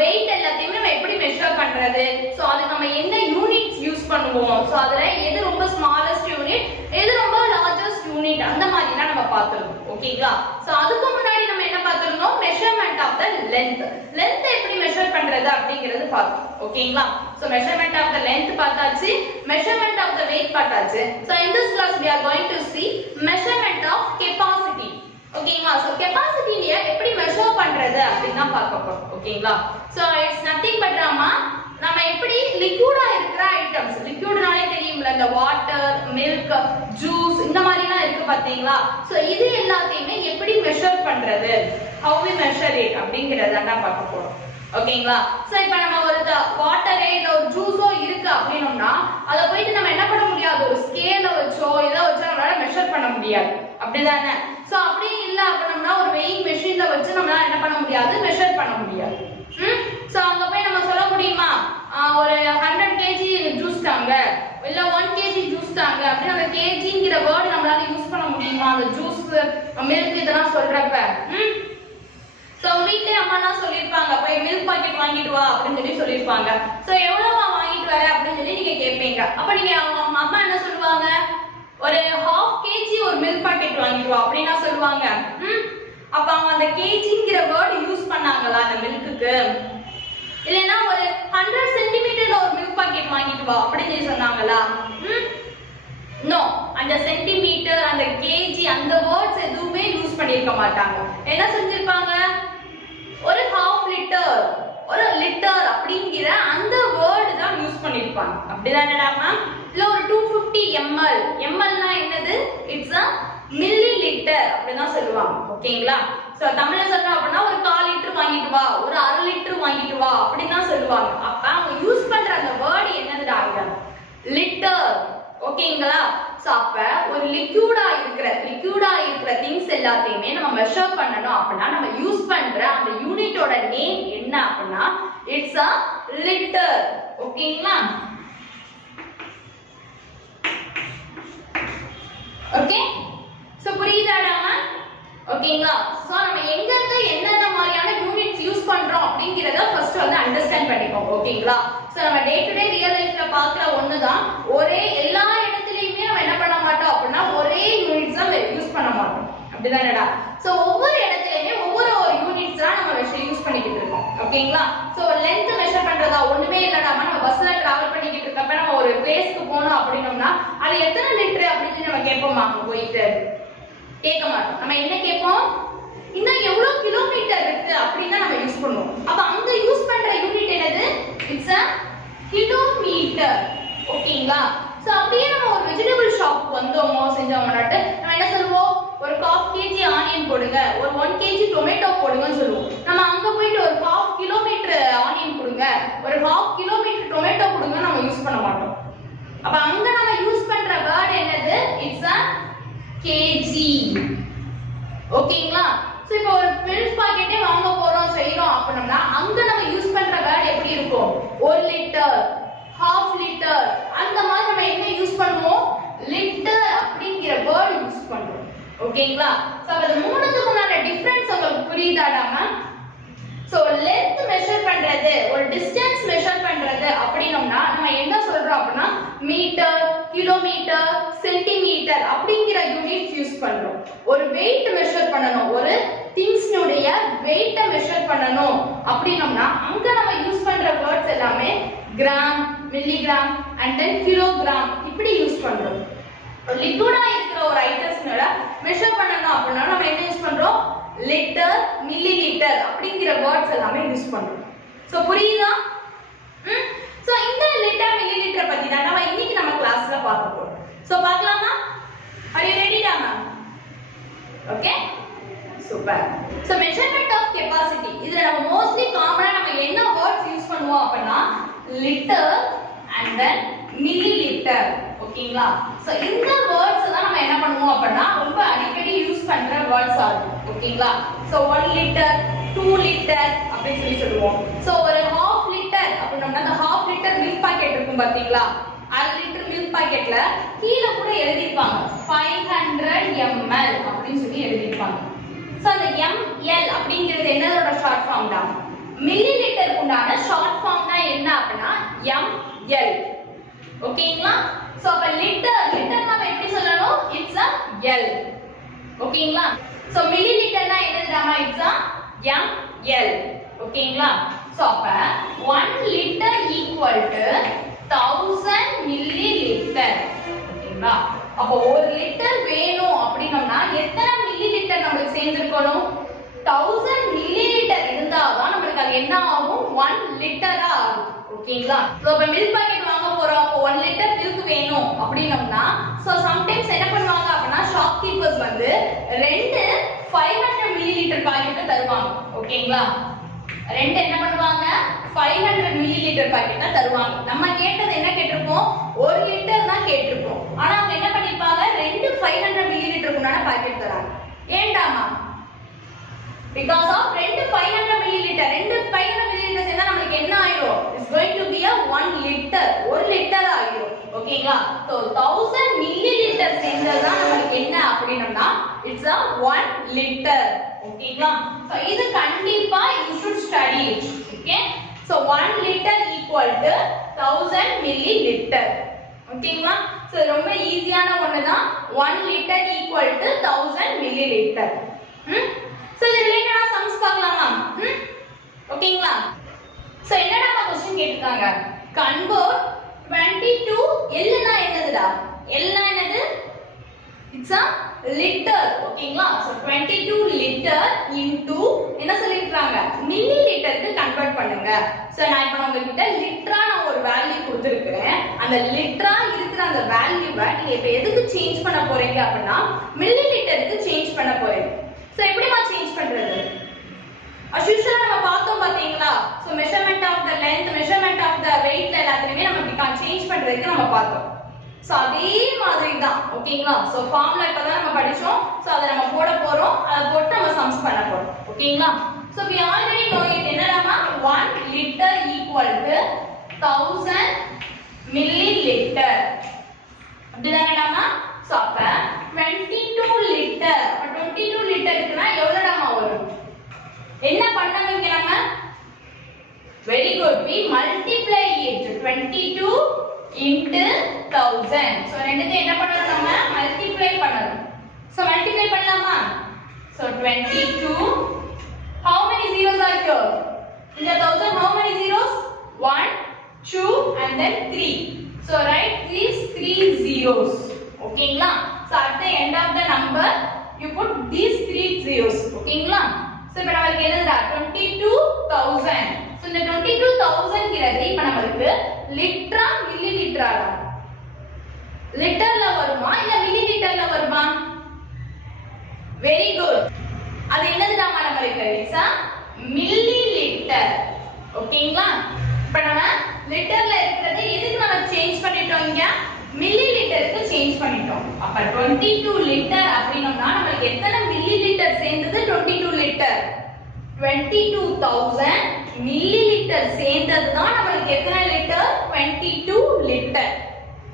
weight எல்லாத்தையுமே நம்ம எப்படி மெஷர் பண்றது, சோ அதுக்கு நம்ம என்ன யூனிட்ஸ் யூஸ் பண்ணுவோம், சோ அதுல எது ரொம்ப ஸ்மாலஸ்ட் யூனிட், எது ரொம்ப லார்ஜஸ்ட் யூனிட், அந்த மாதிரிலாம் நம்ம பார்த்திருந்தோம். ஓகேங்களா? சோ அதுக்கு முன்னாடி நம்ம என்ன பார்த்திருந்தோம், மெஷர்மென்ட் ஆஃப் தி லெந்த் எப்படி மெஷர் பண்றது அப்படிங்கிறது பார்த்தோம். ஓகேங்களா? So measurement of the length பார்த்தாச்சு, மெஷர்மென்ட் ஆஃப் தி weight பார்த்தாச்சு. So in this class we are going to see measurement of capacity. ஓகேங்களா? சோ கெபாசிட்டியை எப்படி மெஷர் பண்றது அப்படினா பார்க்க போறோம். ஓகேங்களா? சோ இட்ஸ் நதிங் பட் நம்ம எப்படி லிக்விடா இருக்கிற ஐட்டம்ஸ், லிக்விட்னாலே தெரியும்ல, இந்த வாட்டர், மில்க், ஜூஸ் இந்த மாதிரிலாம் இருக்கு பாத்தீங்களா? சோ இது எல்லாத்தையுமே எப்படி மெஷர் பண்றது, how we measure it அப்படிங்கறத தான் பார்க்க போறோம். ஓகேங்களா? சோ இப்போ நம்ம ஒரு வாட்டரே இல்ல ஒரு ஜூஸோ இருக்கு அப்படினோம்னா அத போயிட்டு நம்ம என்ன பண்ண முடியாது, ஒரு ஸ்கேல வச்சோ இத வச்சோ நம்மளால மெஷர் பண்ண முடியாது. அப்படிதானே? சோ அப்படி இல்ல அப்படினோம்னா ஒரு வெயிங் மெஷின்ல வச்சு நம்மளால என்ன பண்ண முடியாது, மெஷர் பண்ண முடியாது. சோ அங்க போய் நம்ம சொல்ல முடியுமா, ஒரு 100 kg ஜூஸ் தாங்க இல்ல 1 kg ஜூஸ் தாங்க அப்படி அந்த kgங்கிற வேர்ட் நம்மளால யூஸ் பண்ண முடியுமா அந்த ஜூஸ், மில்க் இதெல்லாம் சொல்றப்ப? சோ வீட்ல அம்மானா சொல்லிருப்பாங்க, போய் மில்க் பாக்கெட் வாங்கிட்டு வா அப்படினு சொல்லிருப்பாங்க. சோ எவ்வளவுமா வாங்கிட்டு வர அப்படினு சொல்லி நீங்க கேப்பீங்க. அப்ப நீங்க அவங்க அம்மா என்ன சொல்லுவாங்க, ஒரு 1/2 kg ஒரு மில்க் பாக்கெட் வாங்கிட்டு வா அப்படினா சொல்லுவாங்க. அப்ப அவங்க அந்த kgங்கிற வேர்ட் யூஸ் பண்ணாங்களா அந்த மில்க்குக்கு? இல்லனா ஒரு 100 cm ஒரு மில்க் பாக்கெட் வாங்கிட்டு வா அப்படினு சொன்னாங்களா? நோ, அந்த சென்டிமீட்டர், அந்த kg அந்த வேர்ட்ஸ் எதுவுமே யூஸ் பண்ணிருக்க மாட்டாங்க. என்ன செஞ்சிருப்பாங்க, ஒரு 1/2 லிட்டர், ஒரு லிட்டர் அப்படிங்கிற அந்த வேர்ட் தான் யூஸ் பண்ணிருப்பாங்க. அப்படிதானடா மேம்? இல்ல ஒரு 250 ml, mlனா என்னது, இட்ஸ் a மில்லி லிட்டர் அப்படிதான் சொல்லுவாங்க. ஓகேங்களா? சோ தமிழ்ல சொல்லணும் அப்படினா ஒரு 1/4 லிட்டர் வாங்கிட்டு வா, ஒரு 1/2 லிட்டர் வாங்கிட்டு வா அப்படினா சொல்லுவாங்க. அப்ப அவங்க யூஸ் பண்ற அந்த வேர்ட் என்னதுடா, லிட்டர். ஓகேங்களா? சோ அப்ப ஒரு லிக்விடா இருக்கிற திங்ஸ் எல்லாத்தையுமே நம்ம மெஷர் பண்ணனும் அப்படினா நம்ம யூஸ் பண்ற அந்த யூனிட்டோட நேம் என்ன அப்படினா இட்ஸ் a லிட்டர். ஓகேங்களா? ஓகே, சோ புரியுதாடா? ஓகேங்களா? சோ நம்ம எங்க என்னென்ன மாதிரியான யூனிட்ஸ் யூஸ் பண்றோம் அப்படிங்கறத ஃபர்ஸ்ட் வந்து அண்டர்ஸ்டாண்ட் பண்ணிக்கோங்க. ஓகேங்களா? சோ நம்ம டே டு டே ரியல் லைஃப்ல பாக்குற ஒண்ணுதான், ஒரே எல்லா இடத்துலயுமே நம்ம என்ன பண்ண மாட்டோம் அப்படினா ஒரே யூனிட்ஸ் தான் யூஸ் பண்ண மாட்டோம். அப்படிதானடா? சோ ஒவ்வொரு இடத்துலயுமே ஒவ்வொரு யூனிட்ஸ் தான் நம்ம யூஸ் பண்ணிக்கிட்டு இருக்கோம். ஓகேங்களா? சோ லெந்த் மெஷர் பண்றதா ஒண்ணுமே இல்லடா, நம்ம பஸ்ல டிராவல் பண்ணிக்கிட்டு இருக்கப்ப நம்ம ஒரு பிளேஸ்க்கு போறோம் அப்படினோம்னா அது எத்தனை லிட்டர் அப்படின்னு நம்ம கேட்போமா? அங்க போயிட்டு கேட்க மாட்டோம். நம்ம என்ன கேட்போம், இன்னும் எவ்வளவு கிலோமீட்டர் இருக்கு அப்படினா நம்ம யூஸ் பண்ணுவோம். அப்ப அங்க யூஸ் பண்ற யூனிட் என்னது, இட்ஸ் a கிலோமீட்டர். ஓகேங்களா? சோ அப்படியே நம்ம ஒரு வெஜிடபிள் ஷாப் வந்தோமோ செஞ்சோம்னாட்டு நம்ம என்ன சொல்லுவோம், ஒரு 1/2 kg ஆனியன் போடுங்க, ஒரு 1 kg டொமேட்டோ போடுங்கன்னு சொல்லுவோம். நம்ம அங்க போயிட்டு ஒரு 1/2 கிலோமீட்டர் ஆனியன் கொடுங்க, ஒரு 1/2 கிலோமீட்டர் டொமேட்டோ கொடுங்க நம்ம யூஸ் பண்ண மாட்டோம். அப்ப அங்க நம்ம யூஸ் பண்ற வேர்ட் என்னது, இட்ஸ் a kg. ஓகேங்களா? சோ இப்போ ஒரு மில்க் பாக்கெட்டே வாங்க போறோம் செய்றோம் அப்படினா அங்க நம்ம யூஸ் பண்ற வேர்ட் எப்படி இருக்கும், 1 லிட்டர், 1/2 லிட்டர், அந்த மாதிரி நம்ம என்ன யூஸ் பண்ணுவோம், லிட்டர் அப்படிங்கிற வேர்ட் யூஸ் பண்றோம். ஓகேங்களா? சோ அது மூணுத்துக்குமான டிஃபரன்ஸ் உங்களுக்கு புரியுதாடா மேம்? சோ லெந்த் மெஷர் பண்றது, ஒரு டிஸ்டன்ஸ் மெஷர் பண்றது அப்படினோம்னா நம்ம என்ன சொல்றோம் அப்படினா மீட்டர், கிலோமீட்டர், சென்டிமீட்டர் அப்படிங்கிற யூனிட்ஸ் யூஸ் பண்றோம். ஒரு weight மெஷர் பண்ணனும், ஒரு திங்ஸ் உடைய weight மெஷர் பண்ணனும் அப்படினோம்னா அங்க நம்ம யூஸ் பண்ற வேர்ட்ஸ் எல்லாமே gram, milligram and then kilogram இப்படி யூஸ் பண்றோம். லிக்விடா இருக்கிற ஒரு ஐட்டம்ஸ்னோட மெஷர் பண்ணனும் அப்படினா நம்ம என்ன யூஸ் பண்றோம், லிட்டர், மில்லி லிட்டர் அப்படிங்கிற வேர்ட்ஸ் எல்லாமே யூஸ் பண்றோம். சோ புரியுதா? சோ இந்த லிட்டர், மில்லி லிட்டர் பத்தி தான் நம்ம இன்னைக்கு நம்ம கிளாஸ்ல பார்க்க போறோம். சோ பார்க்கலாமா? Are you ready டா ma'am? Okay, super. So measurement of capacity, இதுல நம்ம மோஸ்ட்லி காமனா நம்ம என்ன வேர்ட்ஸ் யூஸ் பண்ணுவோம் அப்படினா litre and then milli litre. ஓகேங்களா? சோ இந்த வேர்ட்ஸ் தான் நம்ம என்ன பண்ணுவோம் அப்படினா ரொம்ப அடிக்கடி யூஸ் பண்ற வேர்ட்ஸ் ஆகும். ஓகேங்களா? சோ 1 லிட்டர், 2 லிட்டர் அப்படி சொல்லுவோம். சோ ஒரு 1/2 லிட்டர் அப்படினா அந்த 1/2 லிட்டர் மில்க் பாக்கெட் இருக்கும் பாத்தீங்களா, 1/2 லிட்டர் மில்க் பாக்கெட்ல கீழ கூட எழுதிருப்பாங்க 500 ml அப்படினு சொல்லி எழுதிருப்பாங்க. சோ அந்த ml அப்படிங்கிறது என்னதோட ஷார்ட் ஃபார்ம் தான், மில்லி லிட்டருக்கு உண்டான ஷார்ட் ஃபார்ம் தான் என்ன அப்படின்னா ml. ஓகேங்களா? சோ அப்ப லிட்டர் நாம எப்படி சொல்லணும்? It's a l. ஓகேங்களா? சோ மில்லி லிட்டர்னா என்னதுடாமா? It's a ml. ஓகேங்களா? சோ அப்ப 1 litre equal to 1000 millilitre. ஓகேங்களா? அப்ப 1 லிட்டர் வேணும் அப்படினோம்னா எத்தனை மில்லி லிட்டர் நமக்கு சேர்ந்திருக்கணும்? 1000 மில்லி லிட்டர் இருந்தாதான் நமக்கு அது என்ன ஆகும்? 1 லிட்டரா ஆகும். ஓகேங்களா? சோ இப்ப மில்க் பாக்கெட் வாங்க போறோம். அப்ப 1 லிட்டர் மில்க் வேணும் அப்படினோம்னா சோ சம்டைம்ஸ் என்ன பண்ணுவாங்க அப்படினா ஷாப் கீப்பர்ஸ் வந்து ரெண்டு 500 மில்லி லிட்டர் பாக்கெட் தருவாங்க. ஓகேங்களா? ரெண்டு என்ன பண்ணுவாங்க? 500 மில்லி லிட்டர் பாக்கெட் தருவாங்க. நம்ம கேட்டது என்ன கேட்டிருப்போம்? 1 லிட்டர் தான் கேட்டிருப்போம். ஆனா அவங்க என்ன பண்ணிருப்பாங்க? ரெண்டு 500 மில்லி லிட்டருக்கு உண்டான பாக்கெட் தராங்க. ஏண்டாமா? because of ரெண்டு 500 மில்லி லிட்டர், ரெண்டு 500 மில்லி லிட்டர் சேர்ந்தா நமக்கு என்ன ஆயிரும்? is going to be a 1 litre, 1 litre ஆயிரும். ஓகேங்களா? so 1000 மில்லி லிட்டர் சேர்ந்தா நமக்கு என்ன அப்படினா it's a 1 லிட்டர். ஓகேங்களா? so இது கண்டிப்பா you should study it. okay? so 1 litre equal to 1000 millilitre. ஓகேங்களா? so ரொம்ப ஈஸியான ஒண்ணு தான். 1 litre equal to 1000 milli litre. So இது ரிலேட்டடா சம்ஸ் பார்க்கலாமா? ஓகேங்களா? சோ என்னடா क्वेश्चन கேட்டிருக்காங்க? கன்வர்ட் 22 L னா என்னதுடா? L னா என்னது? It's a litre. ஓகேங்களா? சோ 22 லிட்டர் into என்ன சொல்லிருக்காங்க? மில்லி லிட்டருக்கு கன்வர்ட் பண்ணுங்க. சோ நான் இப்ப உங்ககிட்ட லிட்டரா நான் ஒரு வேல்யூ கொடுத்திருக்கேன். அந்த லிட்டரா இருக்கிற அந்த வேல்யூவை நீங்க இப்ப எதுக்கு சேஞ்ச் பண்ண போறீங்க அப்படினா மில்லி லிட்டருக்கு சேஞ்ச் பண்ண போறீங்க. சோ எப்படிமா சேஞ்ச் பண்றது? as usual நம்ம பார்த்தோம் பாத்தீங்களா? So measurement of the length, measurement of the weight எல்லாத்தையுமே நம்ம இப்படி சேஞ்ச் பண்றதுக்கு நம்ம பார்த்தோம். சோ அதே மாதிரி தான். ஓகேங்களா? சோ ஃபார்முலா இப்பதான் நம்ம படிச்சோம். சோ அத நம்ம போட போறோம். அத போட்டு நம்ம சம்ஸ் பண்ண போறோம். ஓகேங்களா? So we already know it. என்னடாமா? 1 litre equal to 1000 millilitre. அப்படிதானடாமா? சோ அப்ப 22 லிட்டர். 22 லிட்டருக்குனா எவ்வளவுடாமா வரும்? என்ன பண்ணனும்ங்க நம்ம? very good, we multiply it. 22 into 1000. so ரெண்டுக்கு என்ன பண்ணனும்? நம்ம மல்டிப்ளை பண்ணனும். so மல்டிப்ளை பண்ணலாமா? so 22, how many zeros are here? in the 1000 how many zeros? 1 2 and then 3. so write these 3 zeros. ஓகேங்களா? so at the end of the number you put these 3 zeros. ஓகேங்களா? so இப்ப நமக்கு என்னதுடா? 22000. so இந்த 22000 ங்கிறது இப்ப நமக்கு லிட்டரா மில்லி லிட்டரா? லிட்டர்ல வருமா இல்ல மில்லி லிட்டர்ல வருமா? Very good. அது என்னதுடாமா நமக்கு? It's a milli litre. ஓகேங்களா? இப்ப நம்ம லிட்டர்ல இருக்கிறது எதுக்கு நம்ம சேஞ்ச் பண்ணிட்டோம்? இங்க மில்லி லிட்டருக்கு சேஞ்ச் பண்ணிட்டோம். அப்ப 22 லிட்டர் அப்படினா நமக்கு எத்தனை மில்லி லிட்டர் சேர்ந்தது? 22 லிட்டர். 22000 மில்லி லிட்டர் சேர்ந்தது தான் நமக்கு எத்தனை லிட்டர்? 22 லிட்டர்.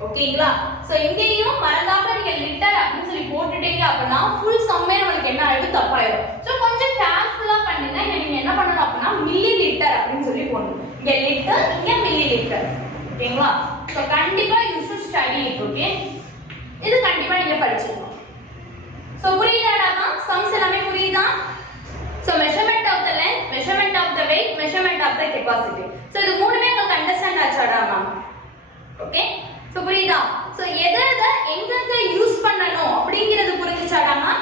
ஓகேங்களா? சோ இங்கேயும் மறக்காம நீங்க லிட்டர் அப்படினு சொல்லி போட்டுட்டீங்க அப்படினா ஃபுல் சம்மே நமக்கு என்ன ஆயிடும்? தப்பாயிடும். சோ கொஞ்சம் கேர்ஃபுல்லா பண்ணுங்க. நீங்க என்ன பண்ணணும் அப்படினா மில்லி லிட்டர் அப்படினு சொல்லி போடணும். இங்க லிட்டர், இங்க மில்லி லிட்டர். ஓகேங்களா? சோ கண்டிப்பா you should study it. Okay? இது கண்டிப்பா நீங்க படிச்சிருக்கணும். சோ புரியுதாடாமா? சம்ஸ் எல்லாமே புரியுதா? So measurement of the length, measurement of the weight, measurement of the capacity. So இது மூணுமே உங்களுக்கு அண்டர்ஸ்டாண்ட் ஆச்சாடாமா? ஓகே? சோ புரியுதா? சோ எதை எங்க யூஸ் பண்ணனும் அப்படிங்கிறது புரிஞ்சுச்சாடாமா?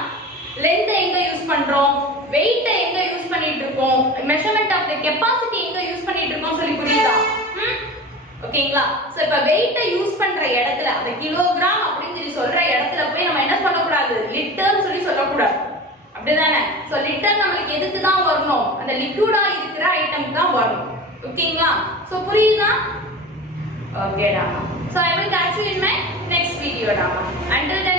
length எங்க யூஸ் பண்றோம், weight எங்க யூஸ் பண்ணிட்டு இருக்கோம், measurement of the capacity எங்க யூஸ் பண்ணிட்டு இருக்கோம் சொல்லி புரியுதா? ஓகேங்களா? சோ இப்ப weight யூஸ் பண்ற இடத்துல அந்த கிலோகிராம் அப்படினு சொல்லி சொல்ற இடத்துல போய் நம்ம என்ன சொல்ல கூடாது? லிட்டர் சொல்லி சொல்ல கூடாது. அப்படிதானே? சோ லிட்டர் நமக்கு எதுக்கு தான் வரணும்? அந்த லிக்விடா இருக்கிற ஐட்டம் தான் வரணும். ஓகேங்களா? சோ புரியுதா? ஓகே டாமா. So I will catch you in my next video டாமா. Until then